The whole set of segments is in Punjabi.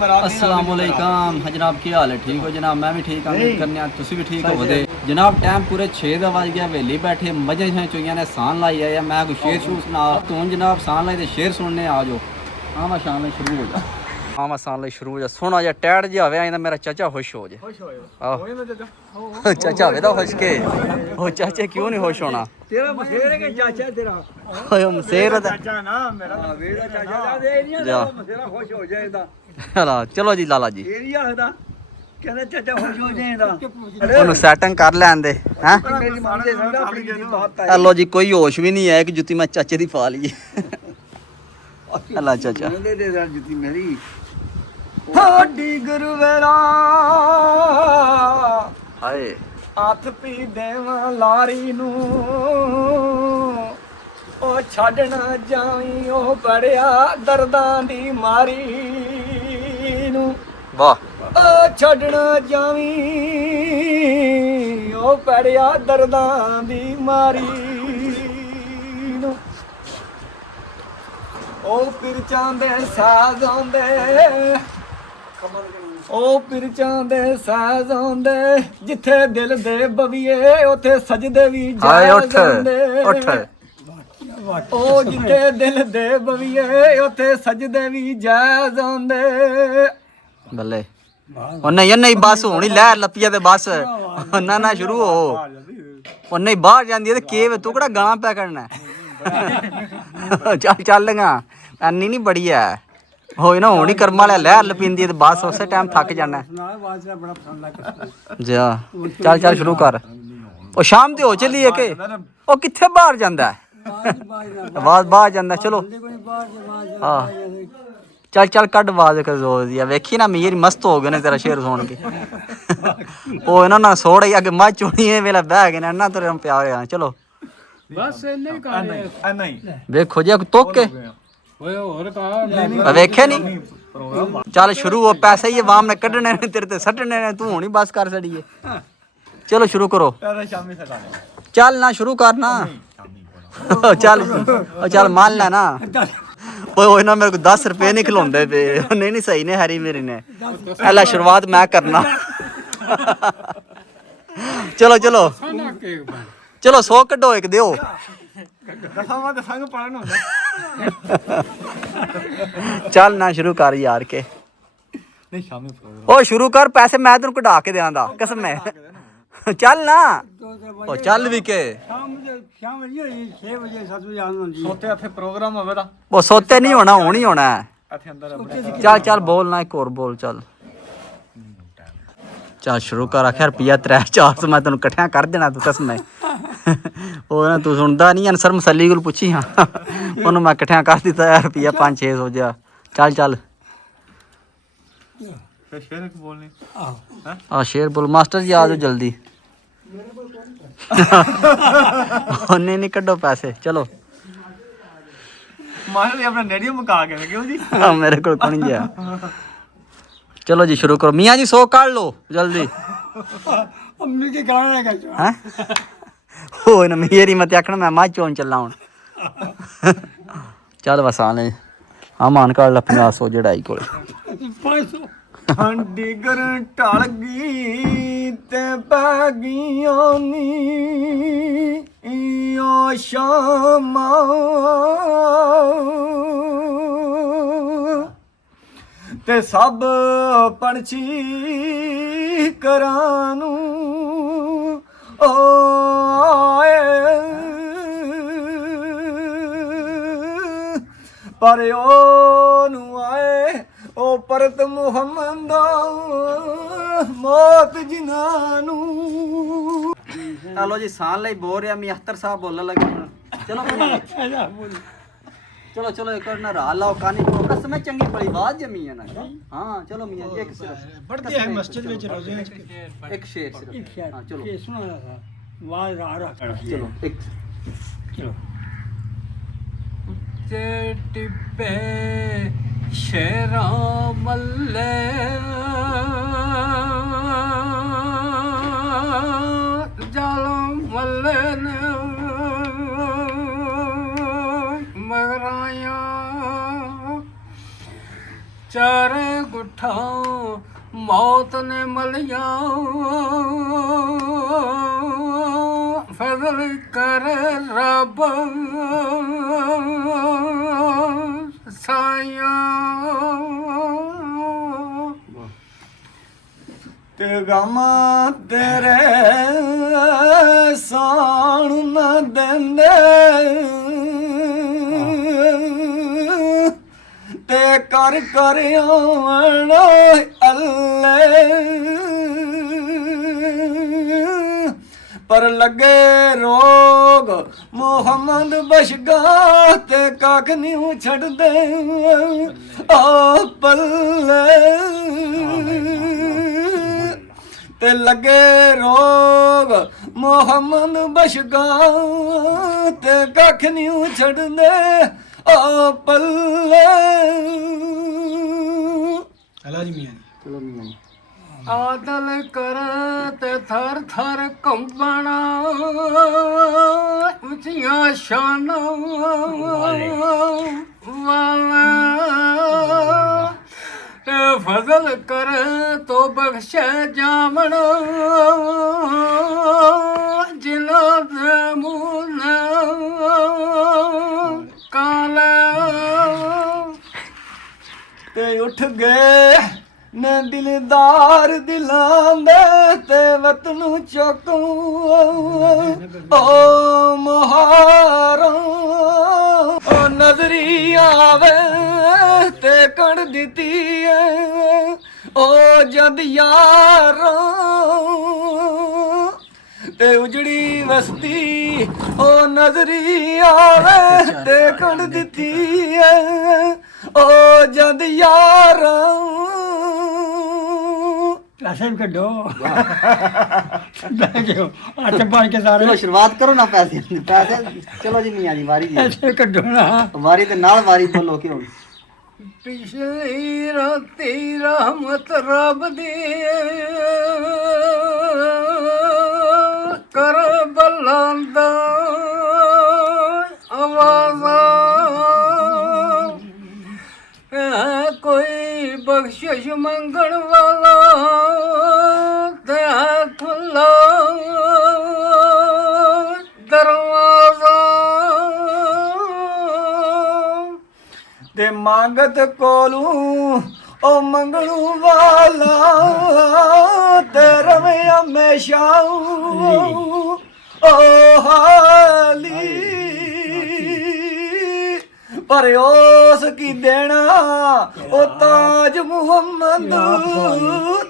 अस्सलामुअलैकुम जनाब, की हाल है? ठीक हो जनाब? मैं भी ठीक हाँ, उम्मीद करने तुसी भी ठीक हो जनाब। टाइम पूरे 6 का बज गया, वेली बैठे मजे से चुईया ने सान लाई है। मैं कोई शेर शूर सुना तू जनाब, सान लाई तो शेर सुनने आ जाओ। हाँ मैं शान लाई शुरू हो जा, हाँ मैं सान लाई शुरू हो जा। सोना जा टैड जा आवे मेरा चाचा खुश हो जाए। चाचा आवे तो खुश के ओ चाचे क्यों नहीं खुश होना? तेरा मसेर है कि चाचा तेरा? ओए मसेर है चाचा ना मेरा, मेरा चाचा दे एरिया दा मसेरा खुश हो जाएगा। चलो चलो जी लाला जी, एरिया है दा कहना चाचा खुश हो जाएगा। ओनु सेटिंग कर लैन दे हैं। मेरी मान दे समझा अपनी की बात है। हेलो जी, कोई होश भी नहीं है कि जुत्ती मैं चाचे दी पा ली। अल्लाह चाचा दे दे जुत्ती मेरी थोड़ी गुरुवेरा हाय हथ पी देवां लारी नू ओ छड्डना जावी ओ बड़िया दर्दां दी मारी नू। वाह ओ छड्डना जावी ओ बड़िया दर्दां दी मारी नू। ओ पिरचां दे साज आंदे ओ पिरचां दे साज आंदे जिथे दिल दे बवीए उथे सजदे भी जायज़ आंदे। ओ जिथे दिल दे बवीए उथे सजदे भी जायज़ आंदे। बल्ले ओ नहीं नहीं बस हुण ही लहर लपिया ते बस ना ना शुरू हो। ओ नहीं बाहर जांदी ते केव तू केड़ा गाना पै करना चल चलगा एनी नहीं बड़ी है हो ना हुण ही कर्मा वाला लहर लपींदी ते बस उस टाइम थक जाना जा। चल चल शुरू कर। ओ शाम ते हो चली के ओ किथे बाहर जांदा आवाज बाहर जांदा। चलो हां चल चल कट आवाज कर जोर दिया। वेखी ना मीर मस्त हो गए ने तेरा शेर सुन के। ओ इन्हां ना सोड़ ही अगे मच चुनी है वेला बह गए ना तेरे प्यार है। चलो बस इन्ने ही कर नहीं देखो जी तोक के वेखे नहीं। चल शुरू हो, पैसे ही वाम ने कढ़ने ने तेरे ते सटने ने, तू हुणी बस कर छड़िए। चलो शुरू करो। चल ना शुरू कर ना चल चल मान ला ना। ओए ना मेरे को 10 रुपये नहीं खिलाते पे। नहीं नहीं सही ने हरी मेरी ने पहला शुरुआत मैं करना। चलो चलो चलो 100 कड्डो एक दियो। चल ना शुरू कर यार के ओ शुरू कर, पैसे मैं तेन कढ़ा के देना दा कसम है। चल ना ओ चल भी के वो सोते नहीं होना हुण ही होना है। चल चल बोल ना एक और बोल। चल चल शुरू कर। आखिर रुपया 300-400 मैं तेन कट्ठिया कर देना तू कसम है। ਉਹ ਨਾ ਤੂੰ ਸੁਣਦਾ ਨਹੀਂ ਅਨਸਰ ਮਸੱਲੀ ਕੋਲ ਪੁੱਛੀ ਹਾਂ ਉਹਨੂੰ ਮੈਂ ਇਕੱਠਿਆਂ ਕਰ ਦਿੱਤਾ ਰੁਪਈਆ 5-600 ਜਿਹਾ। ਚੱਲ ਚੱਲ ਸ਼ੇਰ ਬੋਲਨੇ ਆ ਸ਼ੇਰ ਬੋਲ ਮਾਸਟਰ ਜੀ ਆ ਜਾਓ ਜਲਦੀ। ਉਹਨੇ ਨਹੀਂ ਕੱਢੋ ਪੈਸੇ। ਚਲੋ ਮਾਸਟਰ ਜੀ ਆਪਣਾ ਨੇੜੀਓ ਮੁਕਾ ਕੇ ਕਿਉਂ ਜੀ ਮੇਰੇ ਕੋਲ ਕੋਈ ਨਹੀਂ ਗਿਆ। चलो जी शुरू करो। मियाँ जी 100 काट लो जल्दी। अम्मी के गाना है हो ना मेरी मत आखना मैं मज चोन चलना हूँ। चल बस आने हाँ मान काट ला 50-100 जड़ाई को डिगर टल गई ते पैगियां नी शामा ते सब पंछी करानू आए पर ओनू आए ओ परत मुहम्मद मौत जिनानू। हेलो जी सान लाई बोल रहा मी अख्तर साहब बोलने लगे। चलो चलो चलो एक ना रा लाओ कानी को कसम चंगी बड़ी आवाज जमी है ना। हां चलो मियां एक सिर्फ पढ़ते हैं मस्जिद में रोजे एक शेर सिर्फ। हां चलो ये सुना था आवाज आ रहा। चलो एक चलो ते टिब्बे शेरा मल्ले जालम मल्ले ने मगराया चार गुठा ਮੌਤ ਨੇ ਮਲਿਆ ਫਜ਼ਲ ਕਰ ਰੱਬ ਸਾਇਆ ਤੇ ਗਮ ਤੇਰੇ ਸਾਣ ਨਾ ਦਿੰਦੇ ਤੇ ਕਰ ਕਰ ਆਵਣਾ ਅੱਲੇ ਪਰ ਲੱਗੇ ਰੋਗ ਮੁਹੰਮਦ ਬਸ਼ਗਾ ਤੇ ਕੱਖ ਨਹੀਂ ਛੱਡਦੇ ਆ ਪੱਲੇ ਤੇ ਲੱਗੇ ਰੋਗ ਮੁਹੰਮਦ ਬਸ਼ਗਾ ਤੇ ਕੱਖ ਨਹੀਂ ਛੱਡਦੇ ਆ ਪੱਲੇ ਚਲੋ ਜੀ ਮੀਆਂ ਚਲੋ ਮੀਆਂ ਆਦਲ ਕਰ ਤੇ ਥਰ ਥਰ ਕੰਬਣਾ ਉੱਚੀਆਂ ਸ਼ਾਨਾਂ ਵਾਲਾ ਤੇ ਫਜ਼ਲ ਕਰ ਤੋ ਬਖਸ਼ ਜਾਮਣ ਜਿਨ੍ਹਾਂ ਦੇ ਮੂਲ ਕਾਲਾ ਤੇ ਉੱਠ ਗਏ ਨੇ ਦਿਲਦਾਰ ਦਿਲਾਂ ਦੇ ਤੇ ਵਤਨ ਚੁੱਕੂ ਓ ਮੁਹਾਰੋਂ ਓ ਨਜ਼ਰੀ ਆਵੇ ਤੇ ਕਣ ਦਿੱਤੀ ਏ ਓ ਜਦ ਯਾਰੋਂ ਤੇ ਉਜੜੀ ਵਸਤੀ ਓ ਨਜ਼ਰੀ ਆਵੇ ਤੇ ਕਣ ਦਿੱਤੀ ਏ ਓ ਜਦ ਯਾਰੋਂ ਪੈਸੇ ਵੀ ਕੱਢੋ ਲੈ ਗਿਓ ਅੱਛਾ ਬਣ ਕੇ ਸਾਰੇ ਚਲੋ ਸ਼ੁਰੂਆਤ ਕਰੋ ਨਾ ਪੈਸੇ ਚਲੋ ਜੀ ਮੀਆਂ ਦੀ ਵਾਰੀ ਜੀ ਪੈਸੇ ਕੱਢੋ ਨਾ ਵਾਰੀ ਤੇ ਨਾਲ ਵਾਰੀ ਬੋਲੋ ਕਿ ਹੁਣ ਪਿਛਲੀ ਰਾਤੀ ਰਹਿਮਤ ਰੱਬ ਦੀ ਕਰਬਲਾਂ ਦਾ ਆਵਾਜ਼ਾਂ ਕੋਈ ਬਖਸ਼ਿਸ਼ ਮੰਗਣ ਵਾਲਾ ਤੇ ਖੁੱਲਾ ਦਰਵਾਜ਼ਾ ਤੇ ਮੰਗਤ ਕੋਲੋਂ ਓ ਮੰਗਣੂ ਵਾਲਾ ਤੇ ਰਵੇ ਹਮੇਸ਼ਾ ਓ ਹਾਲੀ ਪਰ ਉਸ ਕੀ ਦੇਣਾ ਉਹ ਤਾਜ ਮੁਹੰਮਦ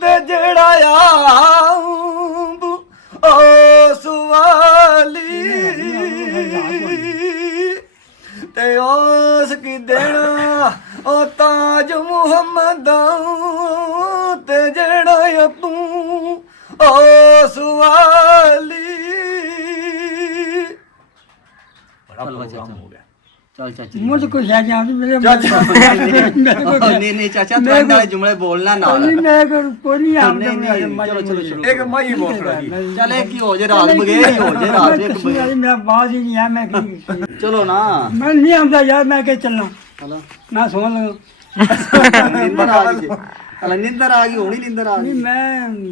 ਤੇ ਜਿਹੜਾ ਆਬ ਓ ਸੁਵਾਲੀ ਤੇ ਉਸ ਕੀ ਦੇਣਾ ਉਹ ਤਾਜ ਮੁਹੰਮਦ ਤੇ ਜਿਹੜਾ ਤੂੰ ਓ ਸੁਵਾਲੀ ਬੜਾ ਪ੍ਰੋਗਰਾਮ ਹੋ ਗਿਆ चल चाची मुझे कुछ है जहाँ मेरे नहीं नहीं चाचा तुम्हारे वाले जुमले बोलना ना मैं कोई नहीं आप नहीं नहीं चलो चलो शुरू एक मई बोल रहा है चल एक ही हो जाए रात बगैर ही हो जाए रात एक बगैर मेरा बात ही नहीं है मैं चलो ना मैं नहीं आता यार मैं क्या चलना चलो मैं सो लगा नींदर आ गई अल नींदर आ गई होनी नींदर आ गई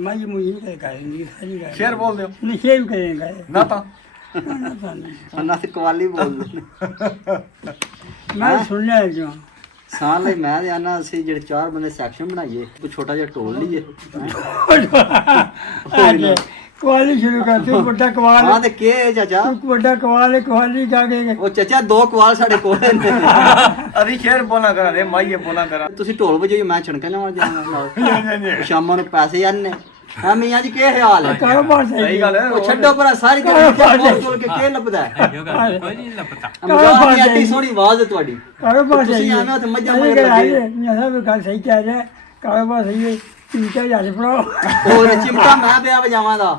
मैं मुझे कहेंगे शेर बोल दो नहीं शेर कहेंगे ना था ना से कवाली बोल मैं सुन लिया जो ਸਾਲ ਲਈ ਮੈਂ ਤੇ ਆਨਾ ਅਸੀਂ ਜਿਹੜੇ ਚਾਰ ਬੰਦੇ ਸੈਕਸ਼ਨ ਬਣਾਈਏ ਕੋਈ ਛੋਟਾ ਜਿਹਾ ਢੋਲ ਲਈਏ कवाली शुरू करते बड़ा कवाल ਹਾਂ ਤੇ ਕੀ ਹੈ ਚਾਚਾ बड़ा कवाल है कवाली गा के ਉਹ ਚਾਚਾ ਦੋ ਕਵਾਲ ਸਾਡੇ ਕੋਲ ਨੇ अभी शेर बोला करा रे माई बोला करा ਤੁਸੀਂ ਢੋਲ ਵਜਾਈਏ ਮੈਂ ਛਣਕਾਂ ਨਾਲ ਜਾਣਾ नहीं ਸ਼ਾਮਾਂ ਨੂੰ ਪੈਸੇ ਆਨੇ ਹਾਂ ਮੀਆਂ ਜੀ ਕੀ ਹਾਲ ਹੈ कारोबार सही सही गल है ਉਹ ਛੱਡੋ ਪਰ ਸਾਰੀ ਦਿਹਾੜੀ ਬੋਲ ਕੇ ਕੀ ਲੱਭਦਾ ਹੈ कोई नहीं लगता ਅਮਜ਼ਾਦ ਦੀ ਐਡੀ ਸੋਹਣੀ ਆਵਾਜ਼ ਹੈ ਤੁਹਾਡੀ कारोबार ਤੁਸੀਂ सही ਆਵੇਂ ਉੱਥੇ ਮੱਝਾਂ है ਮਗਰ ਲੱਗੇ मैं सब गल सही कह रहा है कारोबार सही है इनका याद पड़ो ਹੋਰ ਚਿਮਟਾ ਮੈਂ ਪਿਆ ਵਜਾਵਾਂ ਦਾ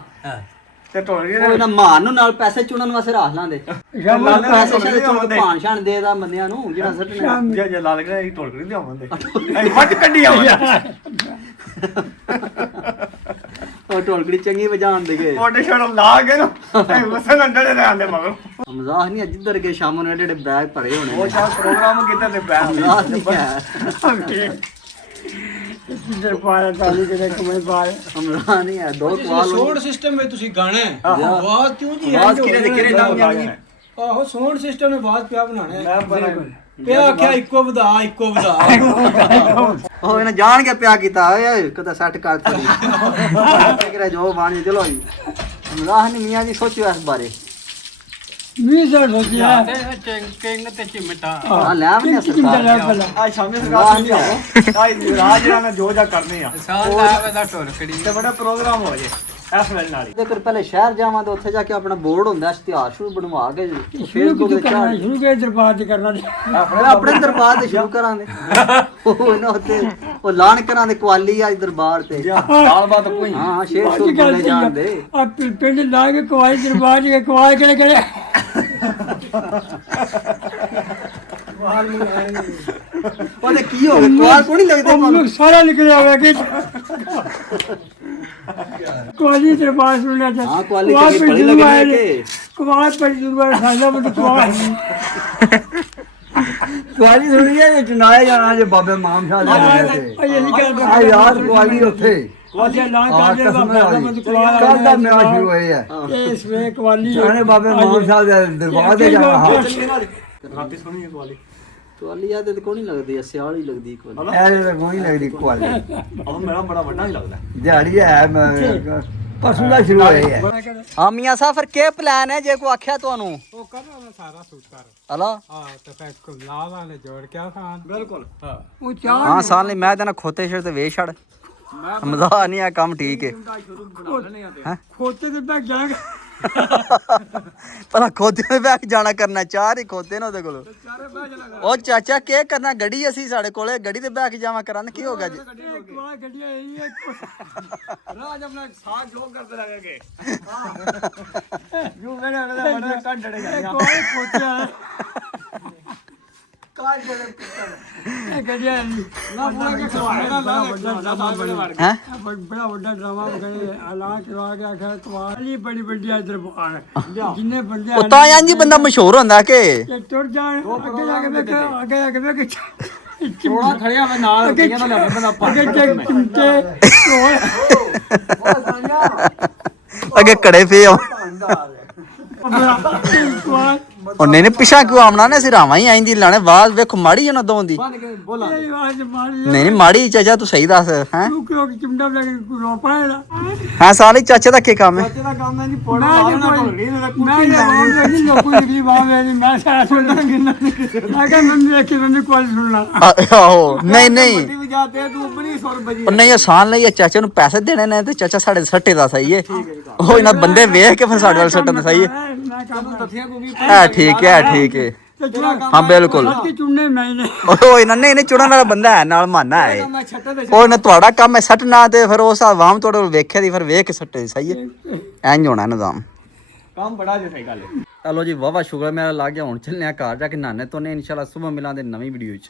ते टोल गए ਉਹ ਨਾ ਮਾਨ ਨੂੰ ਨਾਲ ਪੈਸੇ ਚੁਣਨ ਵਾਸਤੇ ਰੱਖ ਲਾਂਦੇ शाम ਪੈਸੇ ਸ਼ਾਇਦ ਚੁਣ ਕੇ ਭਾਣ ਛਾਣ ਦੇ ਦਾ ਬੰਦਿਆਂ ਨੂੰ ਜਿਹੜਾ ਸੱਟਣਾ जे जे लाल गए ही टोल गए आवंदे आई फट कड्डी आवंदे ਉਹ ਢੋਲਕੜੀ ਚੰਗੀ ਵਜਾਣ ਦੇ ਗਏ मोटे छोड़ ला के ना आई वसन अंडे दे आंदे मगर ਮਜ਼ਾਕ ਨਹੀਂ ਜਿੱਧਰ ਗਏ ਸ਼ਾਮ ਨੂੰ ਜਿਹੜੇ ਬੈਗ ਭਰੇ ਹੋਣੇ वो शायद प्रोग्राम किते ते बैठ ਮਜ਼ਾਕ ਨਹੀਂ ਹੈ ਕਿਧਰ ਪਾਇਆ ਤਾਲੀ ਕਿਤੇ ਕਮੇ ਪਾਇਆ ਅਮਰਾ ਨਹੀਂ ਹੈ ਦੋ ਸਵਾਲ ਸਾਊਂਡ ਸਿਸਟਮ ਵਿੱਚ ਤੁਸੀਂ ਗਾਣਾ ਹੈ ਆਵਾਜ਼ ਕਿਉਂ ਜੀ ਆਵਾਜ਼ ਕਿਹਨੇ ਤੇ ਕਿਹਨੇ ਨਾਮ ਜਾਣੀ ਆਹੋ ਸਾਊਂਡ ਸਿਸਟਮ ਵਿੱਚ ਆਵਾਜ਼ ਪਿਆ ਬਣਾਣਾ ਹੈ ਮੈਂ ਬਣਾ ਪਿਆ ਆਖਿਆ ਇੱਕੋ ਵਧਾ ਉਹ ਇਹਨੇ ਜਾਣ ਕੇ ਪਿਆ ਕੀਤਾ ਓਏ ਕਦਾ ਸੈੱਟ ਕਰ ਦਿੱਤੀ ਕਿਹੜਾ ਜੋ ਬਾਣੀ ਚਲੋ ਜੀ ਅਮਰਾ ਨਹੀਂ ਮੀਆਂ ਜੀ ਸੋਚਿਓ ਇਸ ਬਾਰੇ ਵੀ ਸਰ ਸੋਚਿਆ ਕਿੰਗ ਤੇ ਚਿਮਟਾ ਹਾਂ ਲੈ ਆਵਨੇ ਚਿੰਤਾ ਲੈ ਸਰਕਾਰ ਪਹਿਲਾਂ ਅੱਜ ਸ਼ਾਮੀ ਸਰਕਾਰ ਨਹੀਂ ਆਓ ਅੱਜ ਰਾਜ ਜਿਹੜਾ ਮੈਂ ਜੋ ਜਾ ਕਰਨੇ ਆ ਸਾਲ ਲਾਵੇ ਦਾ ਢੋਲਕੜੀ ਤੇ ਬੜਾ ਪ੍ਰੋਗਰਾਮ ਹੋ ਜੇ ਇਸ ਵੇਲੇ ਨਾਲ ਹੀ ਤੇ ਫਿਰ ਪਹਿਲੇ ਸ਼ਹਿਰ ਜਾਵਾਂ ਤੇ ਉੱਥੇ ਜਾ ਕੇ ਆਪਣਾ ਬੋਰਡ ਹੁੰਦਾ ਇਸ਼ਤਿਹਾਰ ਸ਼ੁਰੂ ਬਣਵਾ ਕੇ ਸ਼ੁਰੂ ਫੇਸਬੁੱਕ ਤੇ ਕਰਨਾ ਸ਼ੁਰੂ ਕੇ ਦਰਬਾਰ ਤੇ ਕਰਨਾ ਆਪਣੇ ਦਰਬਾਰ ਤੇ ਸ਼ੁਰੂ ਕਰਾਂਗੇ ਉਹ ਇਹਨਾਂ ਉੱਤੇ ਉਹ ਲਾਣ ਕਰਾਂਗੇ ਕੁਆਲੀ ਅੱਜ ਦਰਬਾਰ ਤੇ ਸਾਲ ਬਾਅਦ ਕੋਈ ਹਾਂ ਸ਼ੇਰ ਸ਼ੁਰੂ ਬੋਲੇ ਜਾਂਦੇ ਆ ਪਿੰਡ ਲਾ ਕੇ ਕੁਆਈ ਦਰਬਾਰ ਦੇ ਕੁਆਈ ਕਿਹੜੇ ਕਿਹੜੇ ਉਹਦੇ ਕੀ ਹੋ ਗਿਆ ਕੁਆਰ ਕੋਣੀ ਲੱਗਦੇ ਉਹ ਲੋਕ ਸਾਰਾ ਨਿਕਲਿਆ ਹੋਇਆ ਕਿ ਕੁਆਲੀ ਦਰਬਾਰ ਸੁਣਿਆ ਜਾ ਹਾਂ ਕੁਆਲੀ ਤੇ ਬੜੀ ਲੱਗਦੀ ਹੈ ਕੁਆਰ ਪਰ ਦਰਬਾਰ ਸਾਡਾ ਮਤ ਕੁਆਰ ਕੁਆਲੀ ਸੁਣੀ ਹੈ ਚਨਾਇਆ ਜਾਣਾ ਜੇ ਬਾਬੇ ਮਾਮ ਸ਼ਾਹ ਇਹ ਨਹੀਂ ਕਹਿੰਦਾ ਆ ਯਾਰ ਕੁਆਲੀ ਉੱਥੇ ਕੁਆਲੀ ਲਾ ਕੇ ਬਾਬਾ ਮਤ ਕੁਆਰ ਕੱਲ ਦਾ ਮੇਰਾ ਸ਼ੁਰੂ ਹੋਇਆ ਹੈ ਇਹ ਸਵੇ ਕੁਆਲੀ ਜਾਣੇ ਬਾਬੇ ਮਾਮ ਸ਼ਾਹ ਦੇ ਦਰਬਾਰ ਤੇ ਜਾਣਾ ਰਾਤੀ ਸੁਣੀ ਹੈ ਕੁਆਲੀ ਕੁਆਲੀ ਆ ਤੇ ਕੋਣੀ ਲੱਗਦੀ ਸਿਆਲ ਹੀ ਲੱਗਦੀ ਕੁਆਲੀ ਇਹ ਤਾਂ ਕੋਈ ਲੱਗਦੀ ਕੁਆਲੀ ਉਹ ਮੇਰਾ ਬੜਾ ਵੱਡਾ ਹੀ ਲੱਗਦਾ ਦਿਹਾੜੀ ਹੈ ਪਰਸੋਂ ਦਾ ਸ਼ੁਰੂ ਹੋਇਆ ਹੈ ਹਾਂ ਮੀਆਂ ਸਾਹਿਬ ਫਿਰ ਕੀ ਪਲਾਨ ਹੈ ਜੇ ਕੋ ਆਖਿਆ ਤੁਹਾਨੂੰ ਉਹ ਕਰਨਾ ਮੈਂ ਸਾਰਾ ਸੂਟ ਕਰ ਹਲਾ ਹਾਂ ਤੇ ਫਿਰ ਕੋ ਲਾਵਾਂ ਨੇ ਜੋੜ ਕੇ ਆਸਾਨ ਬਿਲਕੁਲ ਹਾਂ ਉਹ ਚਾਹ ਹਾਂ ਸਾਲ ਨਹੀਂ ਮੈਂ ਤੈਨੂੰ ਖੋਤੇ ਛੜ ਤੇ ਵੇਚ ਛੜ ਮਜ਼ਾ ਨਹੀਂ ਆ ਕੰਮ ਠੀਕ ਹੈ ਖੋਤੇ ਤੇ ਬੈਠ ਜਾਣਗੇ ਪਰ ਖੋਤੇ ਦੇ ਬੈਗ ਜਾਣਾ ਕਰਨਾ ਚਾਰ ਹੀ ਖੋਤੇ ਨੇ ਉਹਦੇ ਕੋਲ ਉਹ ਚਾਚਾ ਕੀ ਕਰਨਾ ਗੱਡੀ ਅਸੀਂ ਸਾਡੇ ਕੋਲੇ ਗੱਡੀ ਤੇ ਬੈਗ ਜਾਵਾਂ ਕਰਾਂ ਕੀ ਹੋ ਗਿਆ ਜੀ ਕੁਆਰ ਗੱਡੀਆਂ ਇਹ ਰਾਜ ਆਪਣਾ ਸਾਥ ਲੋਕ ਕਰਦੇ ਲੱਗੇਗੇ ਯੂ ਮੈਨੇ ਉਹਦਾ ਬੜਾ ਕੱਢ ਡੜੇਗਾ ਕੁਆਰ ਖੋਤੇ ਇਹ ਗੱਡੀਆਂ ਨਾ ਬੋਲ ਕੇ ਖਵਾਏਗਾ ਲਾ ਹੈ ਬੜਾ ਵੱਡਾ ਡਰਾਮਾ ਵਗੈਰੇ ਐਲਾਨ ਕਰਵਾ ਕੇ ਆਖਿਆ ਕੁਆਲੀ ਬੜੀ ਵੱਡੀ ਆ ਦਰਬਾਰ ਜਿੰਨੇ ਬੰਦੇ ਉਹ ਤਾਂ ਇੰਜ ਹੀ ਬੰਦਾ ਮਸ਼ਹੂਰ ਹੁੰਦਾ ਕਿ ਤੇ ਤੁਰ ਜਾਣ ਅੱਗੇ ਜਾ ਕੇ ਵੇਖ ਅੱਗੇ ਜਾ ਕੇ ਵੇਖ ਥੋੜਾ ਖੜਿਆ ਮੈਂ ਨਾਲ ਰੁਪਈਆ ਨਾਲ ਲੈ ਬੰਦਾ ਅੱਗੇ ਚੱਕ ਚਿੰਤੇ ਅੱਗੇ ਕੜੇ ਫੇ ਆ ਕੁਆਰ ਉਹ ਨਹੀਂ ਪਿਛਾ ਕਿਉਂ ਆਮਣਾ ਨੇ ਸਿਰਾਵਾਂ ਹੀ ਆਈਂਦੀ ਲਾਣੇ ਬਾਅਦ ਵੇਖੋ ਮਾੜੀ ਜਨਾ ਦੋਂਦੀ ਬੋਲਾ ਇਹ ਆਵਾਜ਼ ਮਾਰੀ ਨਹੀਂ ਮਾੜੀ ਚਾਚਾ ਤੂੰ ਸਹੀ ਦੱਸ ਹੈ ਤੂੰ ਕਿਉਂ ਚਿੰਡਾ ਲੈ ਕੇ ਰੋਪਾ ਹੈ ਹਾਂ ਸਾਲੀ ਚਾਚੇ ਦਾ ਕੀ ਕੰਮ ਹੈ ਤੇਰਾ ਕੰਮ ਹੈ ਨਹੀਂ ਪੋੜਾ ਮੈਂ ਨਾ ਢੋਲੜੀ ਨੇ ਮੈਂ ਕੁੱਤੀ ਇਹ ਨਹੀਂ ਲੋਕੋ ਦੀ ਬਾਤ ਹੈ ਮੈਂ ਸਾਰਾ ਸੁਣਦਾ ਕਿੰਨਾ ਮੈਂ ਕਿਹਾ ਮੈਂ ਦੇਖ ਕੇ ਮੈਂ ਕੋਲ ਸੁਣਨਾ ਆਹੋ ਨਹੀਂ ਨਹੀਂ ਵੱਡੀ ਵੀ ਜਾਤੇ ਤੂੰ ਆਪਣੀ ਸੁਰ ਬਜੀ ਉਹ ਨਹੀਂ ਆਸਾਨ ਲਈ ਚਾਚੇ ਨੂੰ ਪੈਸੇ ਦੇਣੇ ਨੇ ਤੇ ਚਾਚਾ ਸਾਡੇ ਸੱਟੇ ਦਾ ਸਹੀ ਹੈ ਉਹ ਇਹਨਾਂ ਬੰਦੇ ਵੇਖ ਕੇ ਫਿਰ ਸਾਡੇ ਵੱਲ ਸੱਟਣ ਦਾ ਸਹੀ ਹੈ ਮੈਂ ਕੰਮ ਤਥੀਆਂ ਕੋ ਵੀ ਹੈ ਠੀਕ ਹੈ ਠੀਕ ਹੈ ਹਾਂ ਬਿਲਕੁਲ ਸੱਚੀ ਚੁਣਨੇ ਮੈਂ ਨੇ ਉਹ ਇਹਨਾਂ ਨੇ ਚੁਣਨ ਵਾਲਾ ਬੰਦਾ ਹੈ ਨਾਲ ਮਾਨਾ ਹੈ ਮੈਂ ਛੱਟੇ ਤੇ ਉਹ ਇਹਨਾਂ ਤੁਹਾਡਾ ਕੰਮ ਹੈ ਸੱਟਣਾ ਤੇ ਫਿਰ ਉਸ ਆਵਾਮ ਤੁਹਾਡੇ ਕੋਲ ਵੇਖਿਆ ਦੀ ਫਿਰ ਵੇਖ ਕੇ ਸੱਟੇ ਸਹੀ ਹੈ ਇੰਜ ਹੋਣਾ ਨਿਜ਼ਾਮ ਕੰਮ ਬੜਾ ਜੇ ਸਹੀ ਗੱਲ ਹੈ ਚਲੋ ਜੀ ਵਾਵਾ ਸ਼ੁਕਰ ਮੇਰਾ ਲੱਗ ਗਿਆ ਹੁਣ ਚੱਲਨੇ ਆ ਘਰ ਜਾ ਕੇ ਨਾਨੇ ਤੋਂ ਨੇ ਇਨਸ਼ਾਅੱਲਾ ਸਵੇਰ ਮਿਲਾਂਗੇ ਨਵੀਂ ਵੀਡੀਓ 'ਚ